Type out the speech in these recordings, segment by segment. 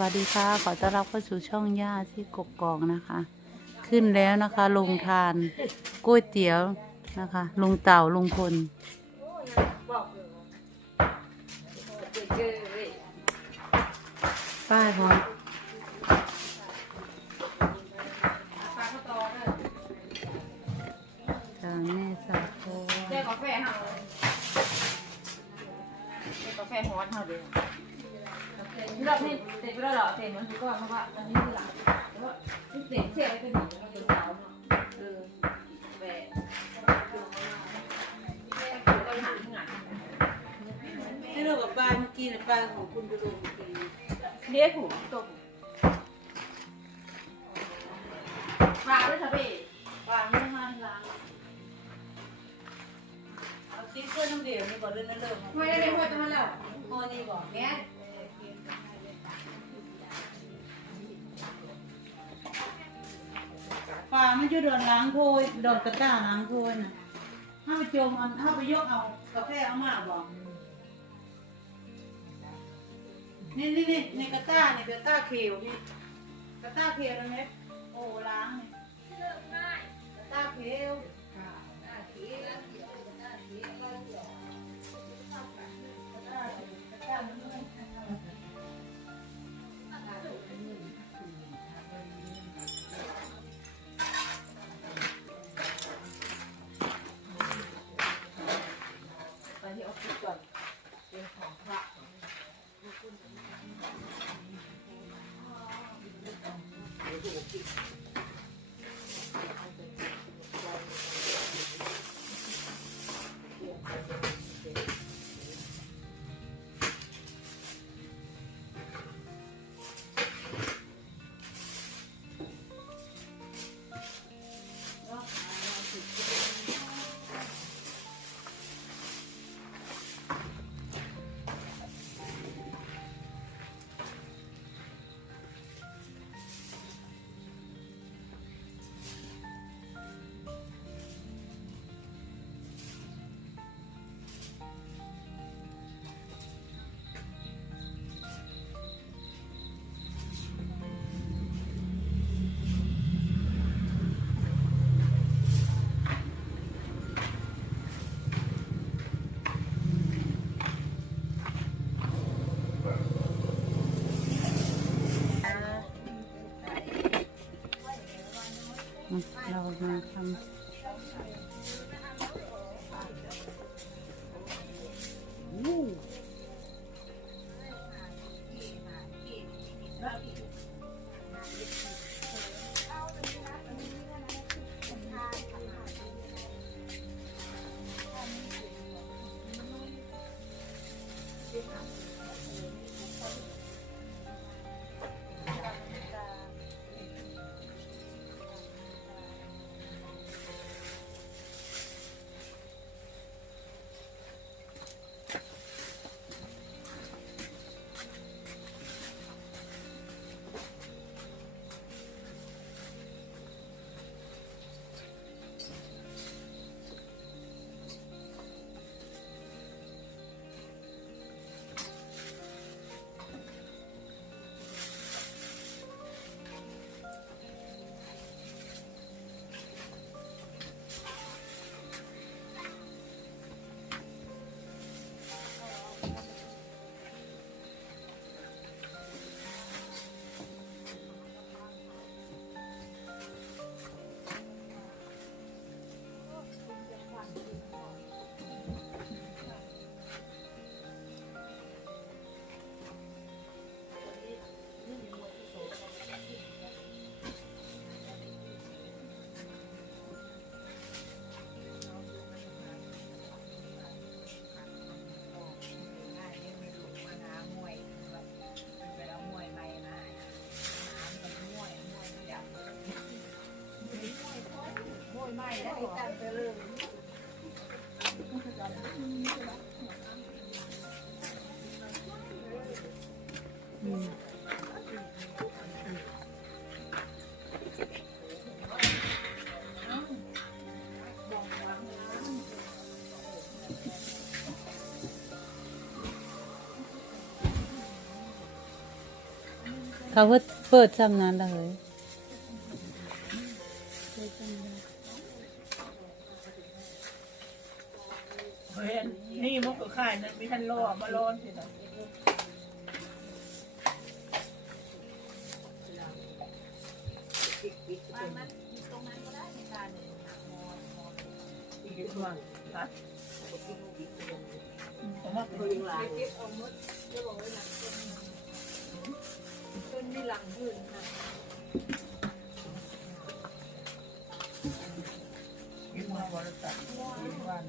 วัสดีค่ะ ขอต้อนรับเข้าสู่ช่องย่าที่กกอกนะคะ ขึ้นแล้วนะคะลงทานก๋วยเตี๋ยวนะคะลุงเต่าลุงพลป้ายพร้อมจานแม่สาวโคเจ๊กาแฟเฮาเจ๊กาแฟฮ้อนเฮาเลยรอบนี้เต็มแล้วเรอเต็มมันคือก็เพราะว่าตอนนี้คือหลังแล้วเต็มเสียไปเป็นหนึ่งเป็นสาวเนาะเออแหวะก็หันให้เรากับป้าเมื่อกี้นะป้าของคุณดูดูเมื่อกี้เลี้ยหูตกปลาด้วยค่ะพี่ป้าไม่มาล้างเอาติ๊กเกอร์น้ำเดียวนี่บอกเรื่องนั้นเริ่มไม่ได้เลี้ยหัวจะมาแล้วพอนี่บอกแม่ป้ ม่ช่วยโดนล้างโพยโดนกระต้าล้างโพยน่ะถ้าไปจมอันถ้าไปยกเอากาแฟเอามาบอกนี่นี่นี่ในกระต้านี่กระต้าเขียวนี่กระต้าเขียวนะเน็ตโอ้ล้างนี่ เป็นของพระ มเร เขาเพิ่งเปิดซ้ำนั้นเลยเฮ้ยนี่มันก็ขายนะมีทันโลเอามาโลนสินะ อีกว่าฮะผมว่นหลานยิ่งมาวันละสักยิ่งวัน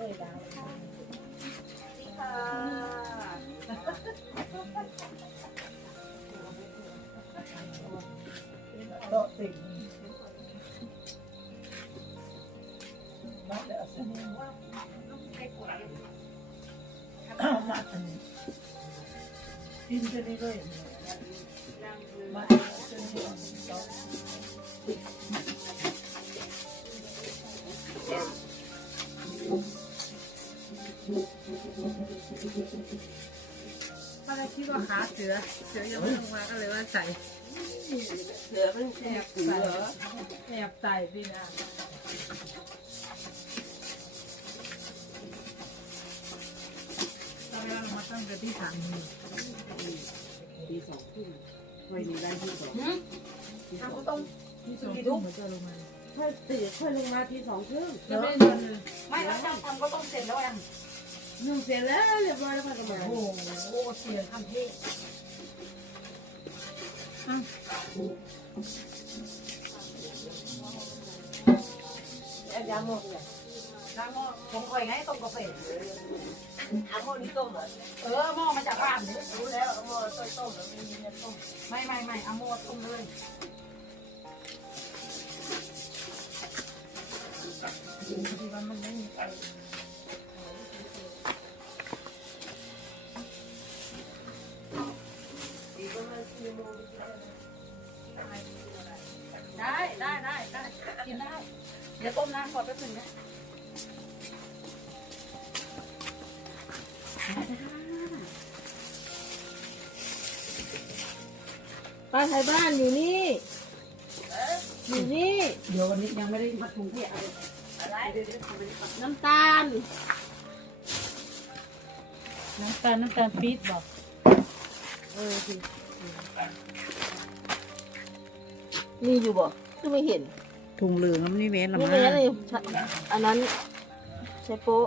เลยล้างโต๊ะติ่งมาเดี๋ยวสิมาอันนี้กินจะได้เลยมาเดี๋ยวสิมา ก็เลยคิดว่าขาเสือ เสือยังไม่ลงมาก็เลยว่าใส่เหลือมันแอบใส่แอบใส่พี่นะตอนแรกเรามาตั้งกันที่สามมือตีสองทุ่มไว้ในด้านที่สองทำก็ต้องที่สองทุ่มเหมือนจะลงมาถ้าตื่นค่อยลงมาทีสองครึ่งแล้วไม่ได้นอนเลยไม่แล้วทำทำก็ต้องเสร็จแล้วยัง นึ่งเสร็จแล้วเรียบร้อยแล้วค่ะกำลังโอ้โหเสียงทำเท่ยาหมดเลยน้ำหม้อผมเคยไงต้มกาแฟอาหม้อนี้ต้มเหรอเออหม้อมาจากบ้านรู้แล้วหม้อต้มต้มเนื้อต้มไม่ไม่ไม่เอาหม้อต้มเลยที่ว่ามันไม่มีไฟ ได้ได้ได้ได้กินได้ เดี๋ยวต้มน้ำก่อนแป๊บนึงนะป้าไทยบ้านอยู่นี่ อยู่นี่ เดี๋ยววันนี้ยังไม่ได้มัดถุงพียอะไรอะไรน้ำตาล น้ำตาลน้ำตาลปี๊บบอกเออ มีอยู่บ่คือไม่เห็นถุงเหลืองมันนี่เว้นละนี่มั้ไงนี่อันนั้นใช้โป๊ะ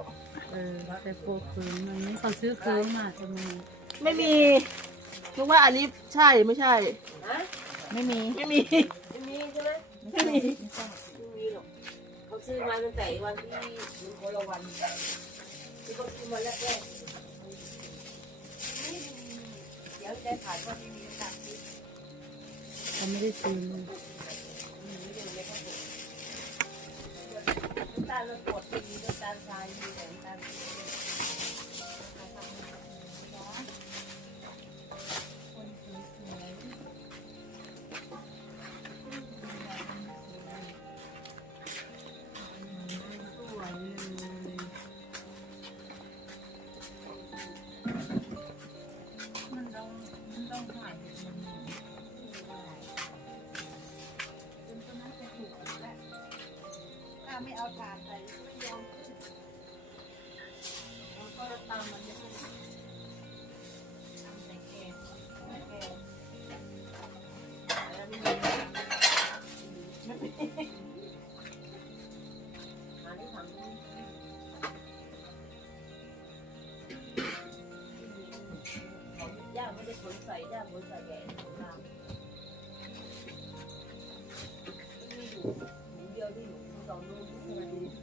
เออแต่โปรคืนมันนี่เขาซื้อคืนมาทำไมไม่มีนึกว่าอันนี้ใช่ไม่ใช่ ไม่มี ไม่มี ไม่มีใช่ไหมไม่มีไม่มีหรอกเขาซื้อมาตั้งแต่วันที่มันคนละวันที่เขาซื้อมาแรกๆ เดี๋ยวจะถ่ายว่าที่มีน้ำตาลที่เขาไม่ได้ซื้อน้ำตาลเราปวดมีน้ำตาลทรายมีแต่น้ำตาล ตามมันจะทำใส่แกงแกงแล้วไม่มีหาที่ทำของย่างไม่ได้ผลใส่ย่างผลใส่แกงของเรามีอยู่หมูเดียวที่หนูสองลูกที่สวัส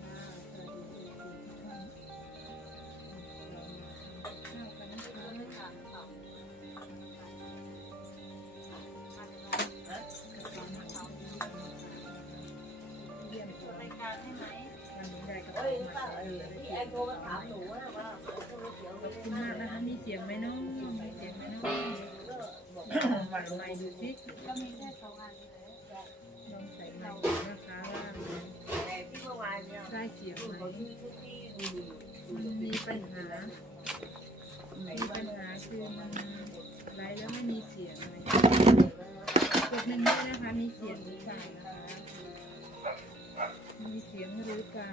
มาถามหนูว่าว่าเตี๋ยวขอบคุณมากนะคะมีเสียงไหมน้องมีเสียงไหมน้องหวั่นไมค์ดูสิก็มีแค่สองอันเลยลองใส่ไมดูนะคะว่าแต่ที่เมื่อวานเนี่ยได้เสียงไหมเขาที่ที่ดูมันมีปัญหามีปัญหาคือมันไลฟ์แล้วไม่มีเสียงอะไรกดหนึ่งด้วยนะคะมีเสียงหรือเปล่านะคะมีเสียงหรือเปล่า